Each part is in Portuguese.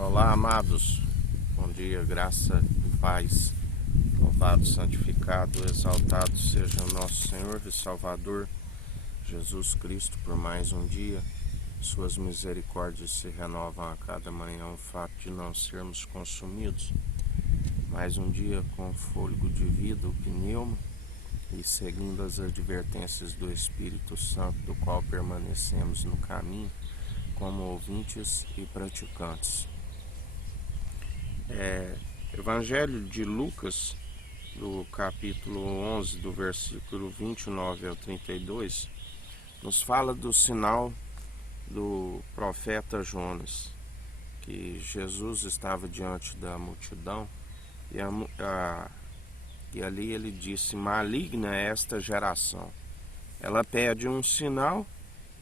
Olá, amados, bom dia, graça e paz. Louvado, santificado, exaltado seja o nosso Senhor e Salvador Jesus Cristo por mais um dia. Suas misericórdias se renovam a cada manhã, o fato de não sermos consumidos. Mais um dia com fôlego de vida, o pneuma, e seguindo as advertências do Espírito Santo, do qual permanecemos no caminho, como ouvintes e praticantes. Evangelho de Lucas, do capítulo 11, do versículo 29 ao 32, nos fala do sinal do profeta Jonas, que Jesus estava diante da multidão e ali ele disse: maligna é esta geração, ela pede um sinal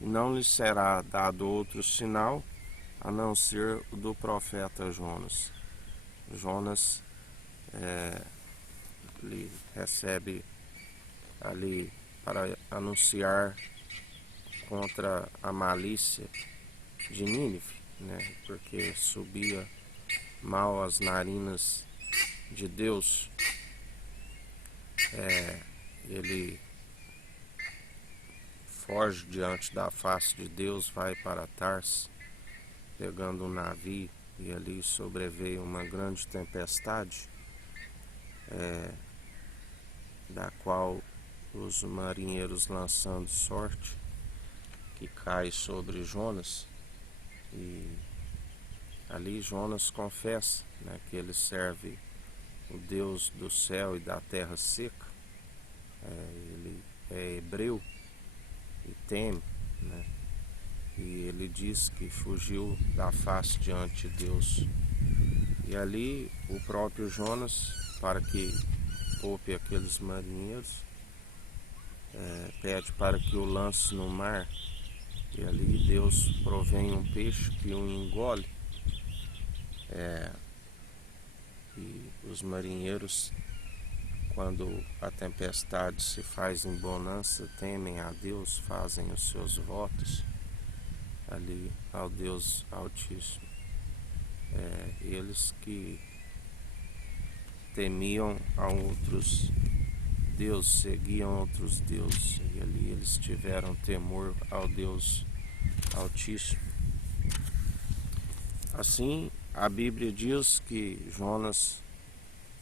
e não lhe será dado outro sinal a não ser o do profeta Jonas. Jonas ele recebe ali para anunciar contra a malícia de Nínive, porque subia mal às narinas de Deus. Ele foge diante da face de Deus, vai para Tarsis, pegando um navio, e ali sobreveio uma grande tempestade, da qual os marinheiros, lançando sorte, que cai sobre Jonas, e ali Jonas confessa que ele serve o Deus do céu e da terra seca. Ele é hebreu e teme, e ele diz que fugiu da face diante de Deus. E ali o próprio Jonas, para que poupe aqueles marinheiros, pede para que o lance no mar, e ali Deus provém um peixe que o engole. E os marinheiros, quando a tempestade se faz em bonança, temem a Deus, fazem os seus votos ali ao Deus Altíssimo. Eles que temiam a outros deuses, seguiam outros deuses, e ali eles tiveram temor ao Deus Altíssimo. Assim, a Bíblia diz que Jonas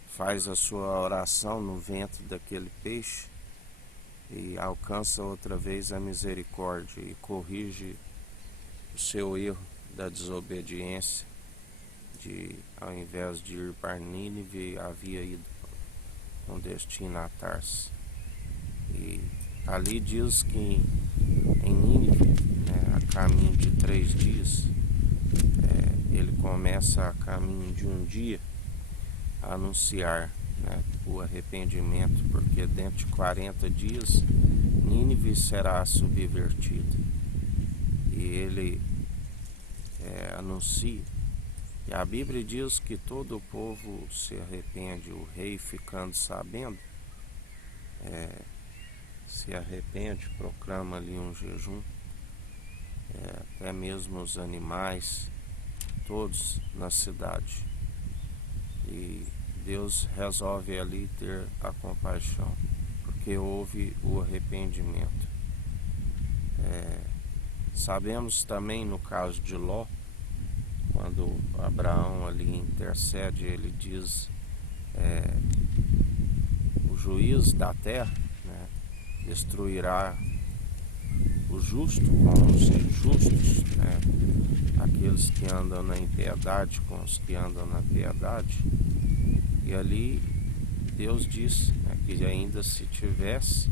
faz a sua oração no ventre daquele peixe e alcança outra vez a misericórdia e corrige o seu erro da desobediência, ao invés de ir para Nínive, havia ido com destino a Tarsis. E ali diz que em Nínive, a caminho de 3 dias, ele começa a caminho de um dia a anunciar o arrependimento, porque dentro de 40 dias Nínive será subvertida. E ele anuncia. E a Bíblia diz que todo o povo se arrepende, o rei, ficando sabendo, se arrepende, proclama ali um jejum, até mesmo os animais, todos na cidade. E Deus resolve ali ter a compaixão, porque houve o arrependimento. Sabemos também no caso de Ló, quando Abraão ali intercede, ele diz: o juiz da terra destruirá o justo com os injustos, aqueles que andam na impiedade com os que andam na piedade. E ali Deus diz que ainda se tivesse,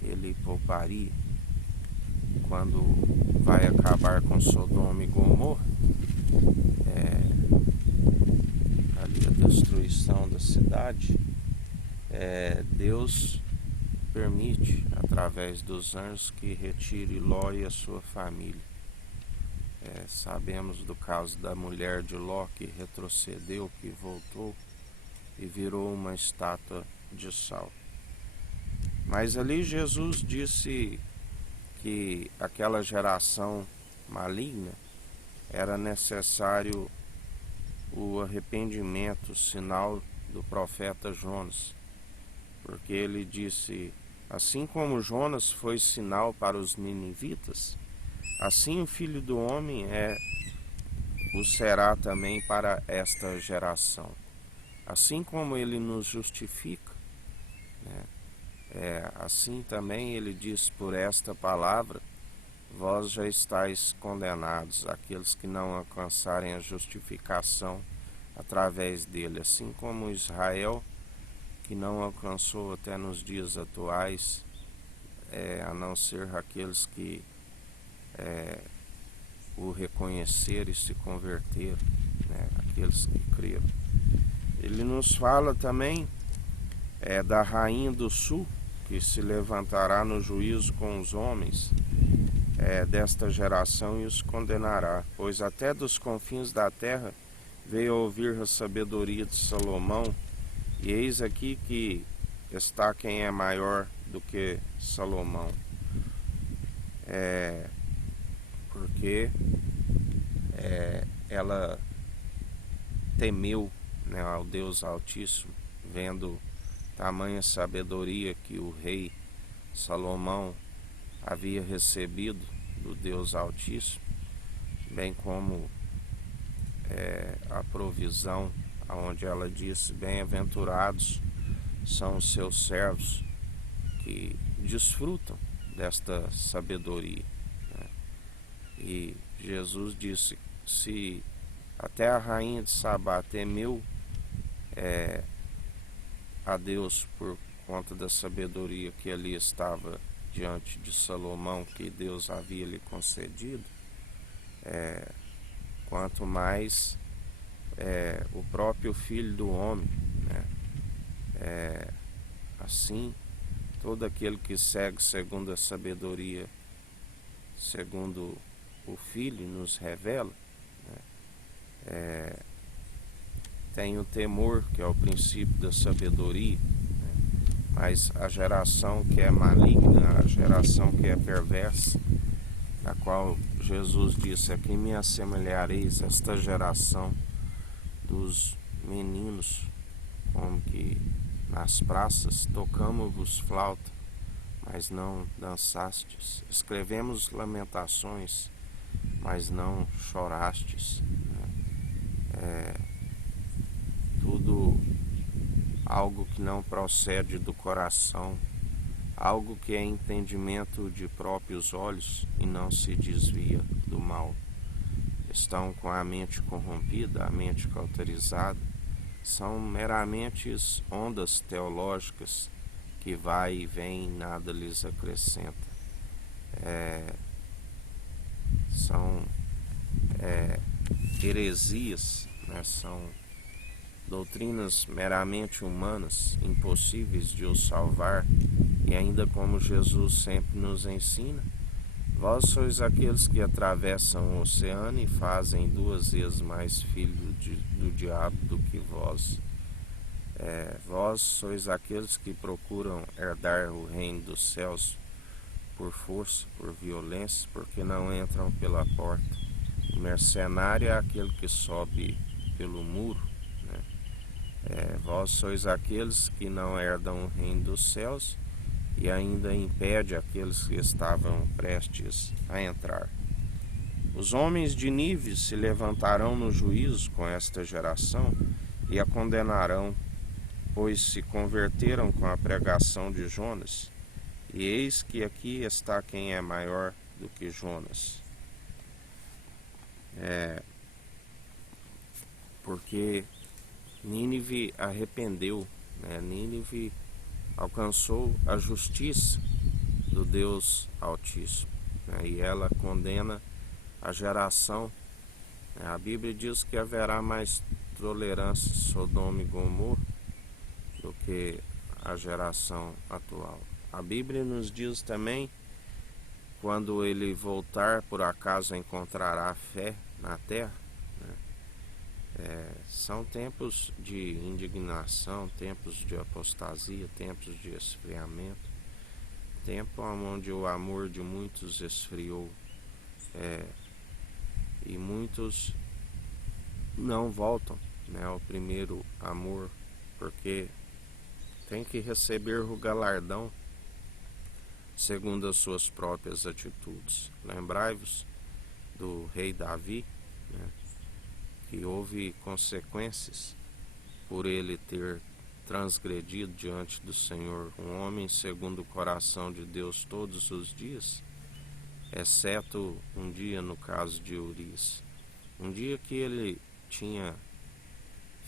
ele pouparia. Quando vai acabar com Sodoma e Gomorra, ali a destruição da cidade, Deus permite, através dos anjos, que retire Ló e a sua família. Sabemos do caso da mulher de Ló, que retrocedeu, que voltou e virou uma estátua de sal. Mas ali Jesus disse que aquela geração maligna era necessário o arrependimento, sinal do profeta Jonas, porque ele disse: assim como Jonas foi sinal para os ninivitas, assim o Filho do Homem o será também para esta geração. Assim como ele nos justifica, né, assim também ele diz: por esta palavra vós já estáis condenados, aqueles que não alcançarem a justificação através dele, assim como Israel, que não alcançou até nos dias atuais, a não ser aqueles que o reconheceram e se converteram, né, aqueles que creram. Ele nos fala também da rainha do sul, que se levantará no juízo com os homens desta geração e os condenará, pois até dos confins da terra veio a ouvir a sabedoria de Salomão, e eis aqui que está quem é maior do que Salomão. Porque ela temeu, né, ao Deus Altíssimo, vendo tamanha sabedoria que o rei Salomão havia recebido do Deus Altíssimo, bem como a provisão, onde ela disse: bem-aventurados são os seus servos que desfrutam desta sabedoria, né? E Jesus disse: se até a rainha de Sabá temeu a Deus por conta da sabedoria que ali estava diante de Salomão, que Deus havia lhe concedido, quanto mais o próprio Filho do Homem, né? Assim, todo aquele que segue segundo a sabedoria, segundo o Filho nos revela, né, tem o temor, que é o princípio da sabedoria, né? Mas a geração que é maligna, a geração que é perversa, a qual Jesus disse: a quem me assemelhareis, esta geração dos meninos, como que nas praças tocamos-vos flauta, mas não dançastes, escrevemos lamentações, mas não chorastes, né? Tudo algo que não procede do coração, algo que é entendimento de próprios olhos e não se desvia do mal. Estão com a mente corrompida, a mente cauterizada, são meramente ondas teológicas que vai e vem e nada lhes acrescenta. São heresias, né? São doutrinas meramente humanas, impossíveis de os salvar, e ainda como Jesus sempre nos ensina: vós sois aqueles que atravessam o oceano e fazem 2 vezes mais filho do diabo do que vós. Vós sois aqueles que procuram herdar o reino dos céus por força, por violência, porque não entram pela porta. O mercenário é aquele que sobe pelo muro, né? Vós sois aqueles que não herdam o reino dos céus e ainda impede aqueles que estavam prestes a entrar. Os homens de Nínive se levantarão no juízo com esta geração e a condenarão, pois se converteram com a pregação de Jonas, e eis que aqui está quem é maior do que Jonas. Porque Nínive arrependeu, né? Nínive alcançou a justiça do Deus Altíssimo, né? E ela condena a geração, né? A Bíblia diz que haverá mais tolerância em Sodoma e Gomorra do que a geração atual. A Bíblia nos diz também: quando ele voltar, por acaso encontrará fé na terra, né? São tempos de indignação, tempos de apostasia, tempos de esfriamento, tempo onde o amor de muitos esfriou, e muitos não voltam, né, ao primeiro amor, porque tem que receber o galardão segundo as suas próprias atitudes. Lembrai-vos do rei Davi, né, que houve consequências por ele ter transgredido diante do Senhor, um homem segundo o coração de Deus todos os dias, exceto um dia no caso de Urias. Um dia que ele tinha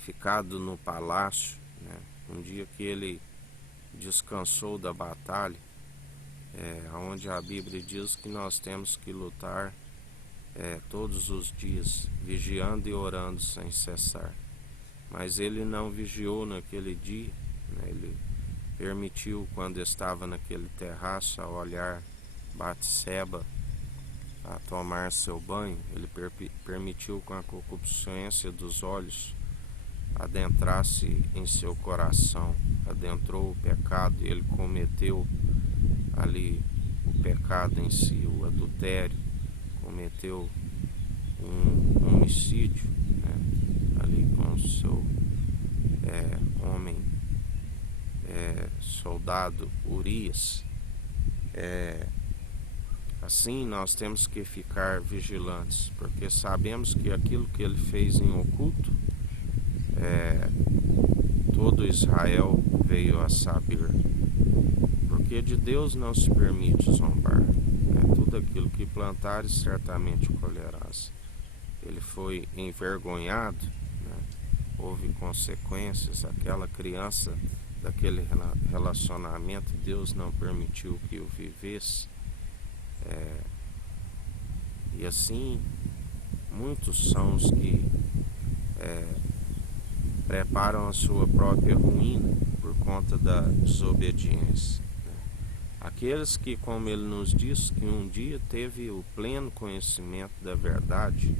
ficado no palácio, né, um dia que ele descansou da batalha, onde a Bíblia diz que nós temos que lutar todos os dias, vigiando e orando sem cessar. Mas ele não vigiou naquele dia, né? Ele permitiu, quando estava naquele terraço, a olhar Batseba a tomar seu banho, ele permitiu com a concupiscência dos olhos adentrasse em seu coração, adentrou o pecado e ele cometeu ali o pecado em si, o adultério, cometeu um homicídio, né, ali com o seu homem soldado Urias. Assim nós temos que ficar vigilantes, porque sabemos que aquilo que ele fez em oculto, todo Israel veio a saber, porque de Deus não se permite zombar, né? Tudo aquilo que plantares certamente colherás. Ele foi envergonhado, né? Houve consequências, aquela criança daquele relacionamento, Deus não permitiu que o vivesse, e assim muitos são os que preparam a sua própria ruína por conta da desobediência. Aqueles que, como ele nos diz, que um dia teve o pleno conhecimento da verdade,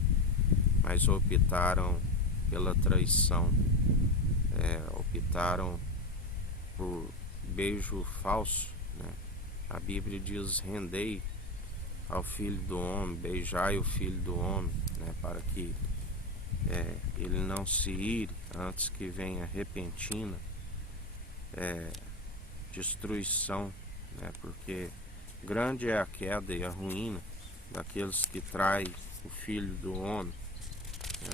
mas optaram pela traição, optaram por beijo falso, né? A Bíblia diz: rendei ao filho do homem, beijai o filho do homem, né? Para que ele não se ire antes que venha repentina destruição, né? Porque grande é a queda e a ruína daqueles que traem o filho do homem.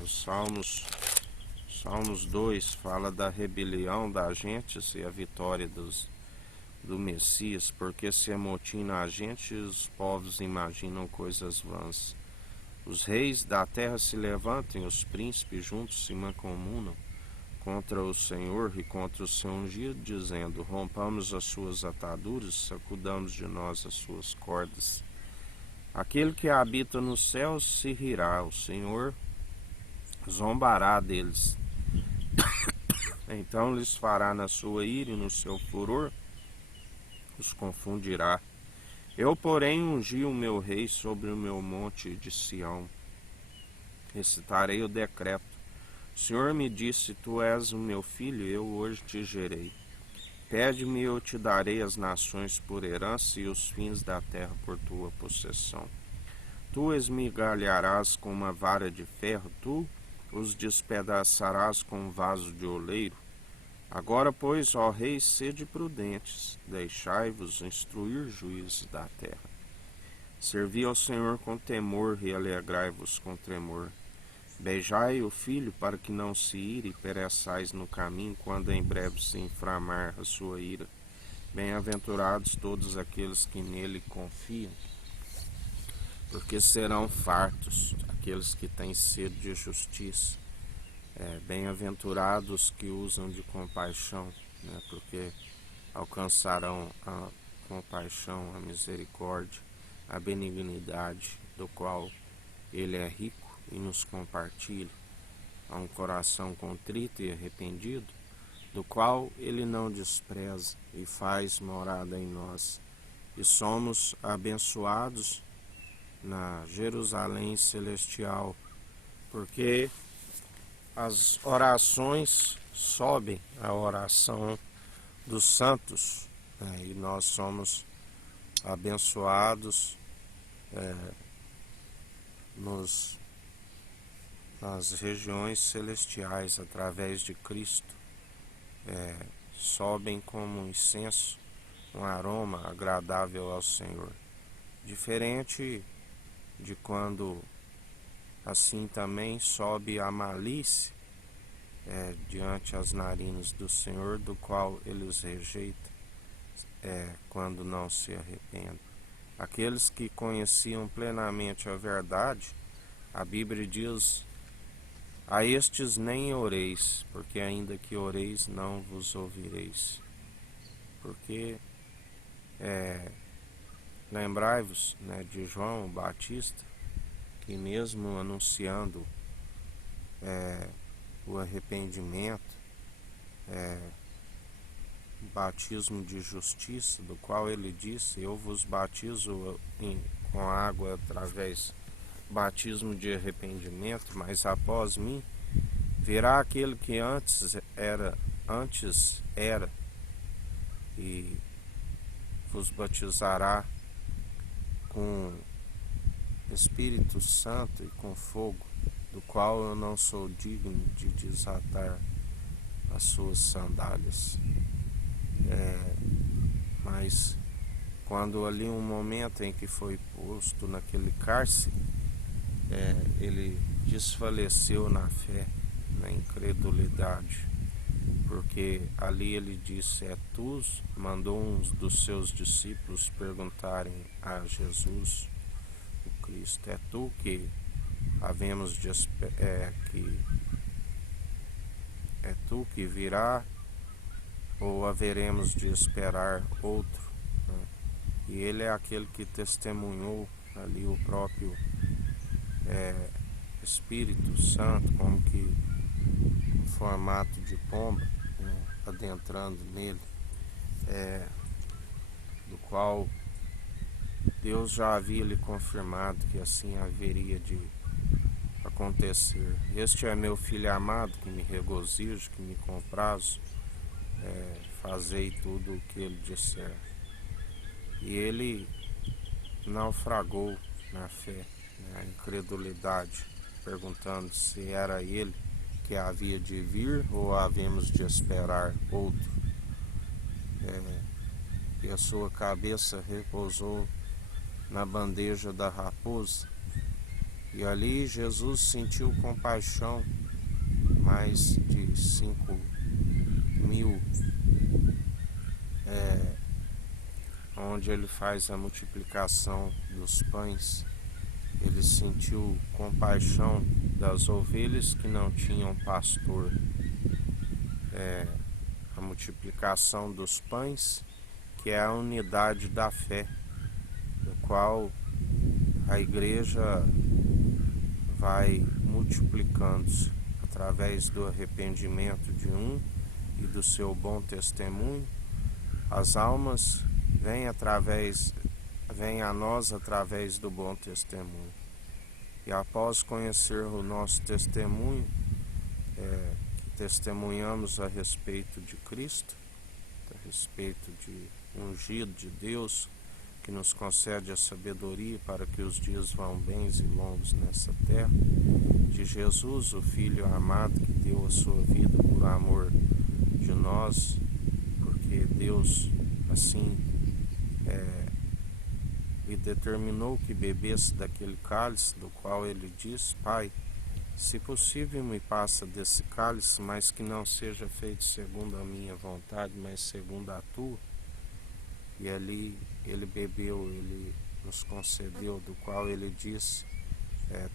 Os Salmos 2 fala da rebelião da gente e a vitória do Messias, porque se amotina a gente e os povos imaginam coisas vãs. Os reis da terra se levantam e os príncipes juntos se mancomunam contra o Senhor e contra o seu ungido, dizendo: rompamos as suas ataduras, sacudamos de nós as suas cordas. Aquele que habita nos céus se rirá, o Senhor zombará deles. Então lhes fará na sua ira e no seu furor os confundirá. Eu, porém, ungi o meu rei sobre o meu monte de Sião. Recitarei o decreto. O Senhor me disse: tu és o meu filho, eu hoje te gerei. Pede-me, eu te darei as nações por herança e os fins da terra por tua possessão. Tu esmigalharás com uma vara de ferro, tu os despedaçarás com um vaso de oleiro. Agora, pois, ó reis, sede prudentes, deixai-vos instruir juízes da terra. Servi ao Senhor com temor e alegrai-vos com tremor. Beijai o filho para que não se ire e pereçais no caminho quando em breve se inflamar a sua ira. Bem-aventurados todos aqueles que nele confiam, porque serão fartos aqueles que têm sede de justiça. Bem-aventurados que usam de compaixão, né, porque alcançarão a compaixão, a misericórdia, a benignidade, do qual ele é rico e nos compartilha. Há um coração contrito e arrependido, do qual ele não despreza e faz morada em nós. E somos abençoados na Jerusalém celestial, porque as orações sobem à oração dos santos, né? E nós somos abençoados nos nas regiões celestiais através de Cristo, sobem como um incenso, um aroma agradável ao Senhor. Diferente de quando assim também sobe a malícia diante as narinas do Senhor, do qual eles rejeitam quando não se arrependem. Aqueles que conheciam plenamente a verdade, a Bíblia diz: a estes nem oreis, porque ainda que oreis, não vos ouvireis. Porque lembrai-vos de João o Batista, que mesmo anunciando o arrependimento, o batismo de justiça, do qual ele disse: eu vos batizo com água através do batismo de arrependimento, mas após mim virá aquele que antes era e vos batizará com Espírito Santo e com fogo, do qual eu não sou digno de desatar as suas sandálias. Mas quando ali um momento em que foi posto naquele cárcere, ele desfaleceu na fé, na incredulidade, porque ali ele disse: tu mandou uns dos seus discípulos perguntarem a Jesus, o Cristo, é tu que havemos de é tu que virá, ou haveremos de esperar outro? E ele é aquele que testemunhou ali o próprio Espírito Santo, como que em formato de pomba, adentrando nele, do qual Deus já havia lhe confirmado que assim haveria de acontecer. Este é meu filho amado, que me regozijo, que me comprazo, fazei tudo o que ele disser. E ele naufragou na fé, na incredulidade, perguntando se era ele que havia de vir ou havíamos de esperar outro. E a sua cabeça repousou na bandeja da raposa, e ali Jesus sentiu compaixão. Mais de 5.000, onde ele faz a multiplicação dos pães. Ele sentiu compaixão das ovelhas que não tinham pastor. A multiplicação dos pães, que é a unidade da fé, do qual a igreja vai multiplicando-se através do arrependimento de um e do seu bom testemunho. As almas vêm a nós através do bom testemunho. E após conhecer o nosso testemunho, que testemunhamos a respeito de Cristo, a respeito de ungido de Deus, que nos concede a sabedoria para que os dias vão bens e longos nessa terra, de Jesus, o Filho amado, que deu a sua vida por amor de nós, porque Deus assim lhe determinou que bebesse daquele cálice, do qual ele diz: Pai, se possível me passa desse cálice, mas que não seja feito segundo a minha vontade, mas segundo a tua. E ali ele bebeu, ele nos concedeu, do qual ele disse: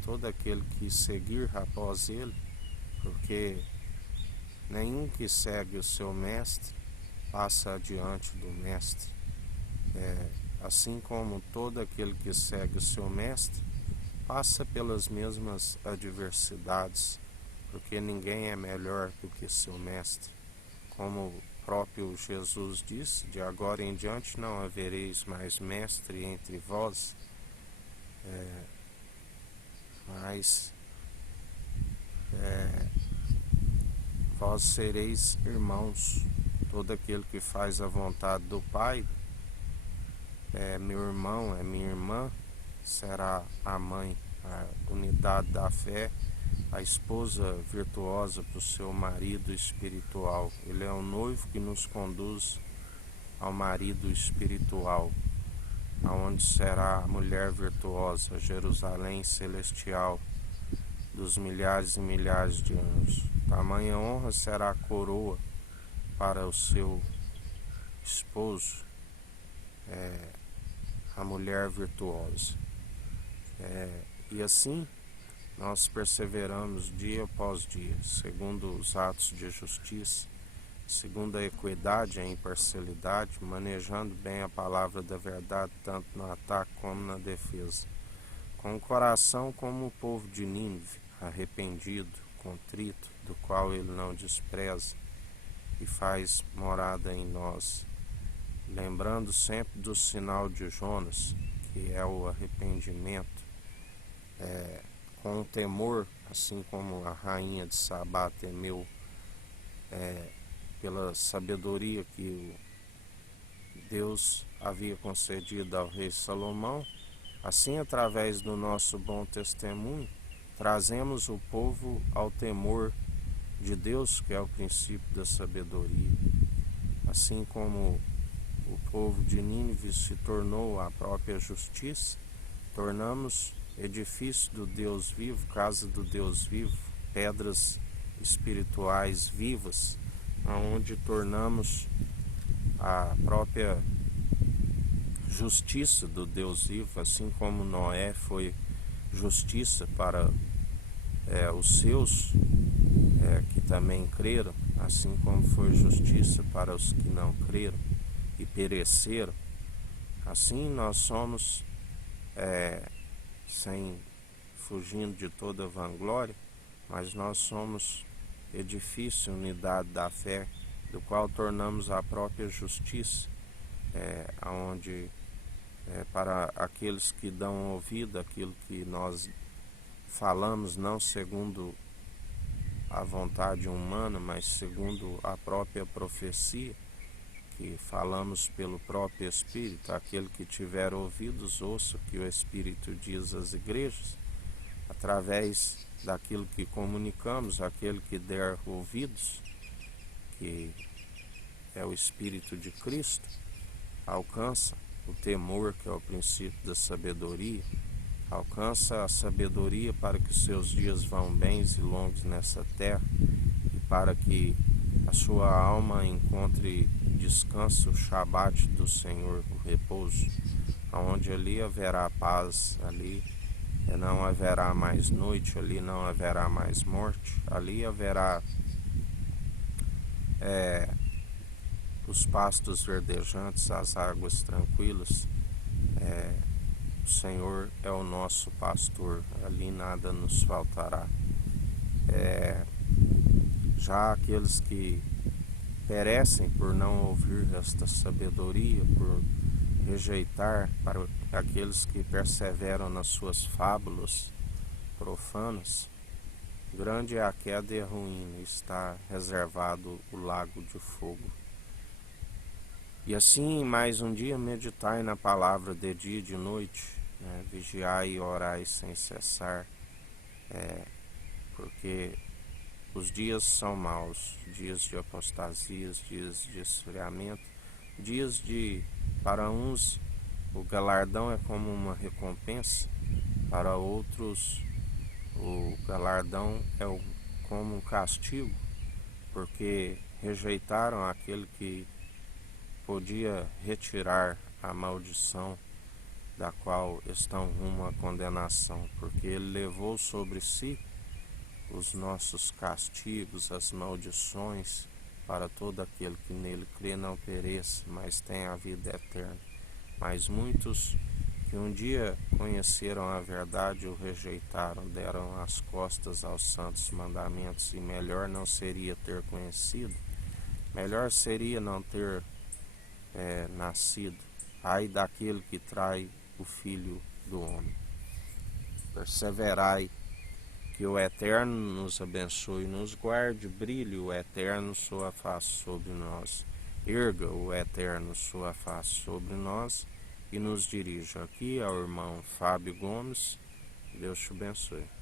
todo aquele que seguir após ele, porque nenhum que segue o seu mestre passa adiante do mestre. Assim como todo aquele que segue o seu mestre passa pelas mesmas adversidades, porque ninguém é melhor do que seu mestre. Como o próprio Jesus disse: de agora em diante não havereis mais mestre entre vós, mas vós sereis irmãos. Todo aquele que faz a vontade do Pai é meu irmão, é minha irmã, será a mãe. A unidade da fé a esposa virtuosa para o seu marido espiritual. Ele é o noivo que nos conduz ao marido espiritual, aonde será a mulher virtuosa, Jerusalém celestial, dos milhares e milhares de anos. Tamanha honra será a coroa para o seu esposo, a mulher virtuosa. E assim nós perseveramos dia após dia, segundo os atos de justiça, segundo a equidade e a imparcialidade, manejando bem a palavra da verdade, tanto no ataque como na defesa. Com o coração como o povo de Nínive, arrependido, contrito, do qual ele não despreza e faz morada em nós. Lembrando sempre do sinal de Jonas, que é o arrependimento, com temor, assim como a rainha de Sabá temeu pela sabedoria que Deus havia concedido ao rei Salomão. Assim, através do nosso bom testemunho, trazemos o povo ao temor de Deus, que é o princípio da sabedoria. Assim como o povo de Nínive se tornou a própria justiça, tornamos edifício do Deus vivo, casa do Deus vivo, pedras espirituais vivas, onde tornamos a própria justiça do Deus vivo, assim como Noé foi justiça para os seus que também creram, assim como foi justiça para os que não creram e pereceram. Assim nós somos, fugindo de toda vanglória, mas nós somos edifício, unidade da fé, do qual tornamos a própria justiça, onde para aqueles que dão ouvido àquilo que nós falamos, não segundo a vontade humana, mas segundo a própria profecia, que falamos pelo próprio Espírito. Aquele que tiver ouvidos, ouça o que o Espírito diz às igrejas. Através daquilo que comunicamos, aquele que der ouvidos, que é o Espírito de Cristo, alcança o temor, que é o princípio da sabedoria, alcança a sabedoria para que os seus dias vão bens e longos nessa terra, e para que a sua alma encontre descanso, o Shabat do Senhor, o repouso, onde ali haverá paz, ali não haverá mais noite, ali não haverá mais morte, ali haverá os pastos verdejantes, as águas tranquilas. O Senhor é o nosso pastor, ali nada nos faltará. Já aqueles que perecem por não ouvir esta sabedoria, por rejeitar, para aqueles que perseveram nas suas fábulas profanas, grande é a queda e a ruína, está reservado o lago de fogo. E assim, mais um dia, meditai na palavra de dia e de noite, vigiai e orai sem cessar, porque os dias são maus, dias de apostasias, dias de esfriamento, dias para uns, o galardão é como uma recompensa, para outros, o galardão é como um castigo, porque rejeitaram aquele que podia retirar a maldição da qual estão rumo à condenação, porque ele levou sobre si os nossos castigos, as maldições, para todo aquele que nele crê não pereça, mas tenha a vida eterna. Mas muitos que um dia conheceram a verdade o rejeitaram, deram as costas aos santos mandamentos, e melhor não seria ter conhecido, melhor seria não ter nascido. Ai daquele que trai o Filho do Homem. Perseverai, que o Eterno nos abençoe e nos guarde, brilhe o Eterno sua face sobre nós, erga o Eterno sua face sobre nós e nos dirija. Aqui ao irmão Fábio Gomes. Deus te abençoe.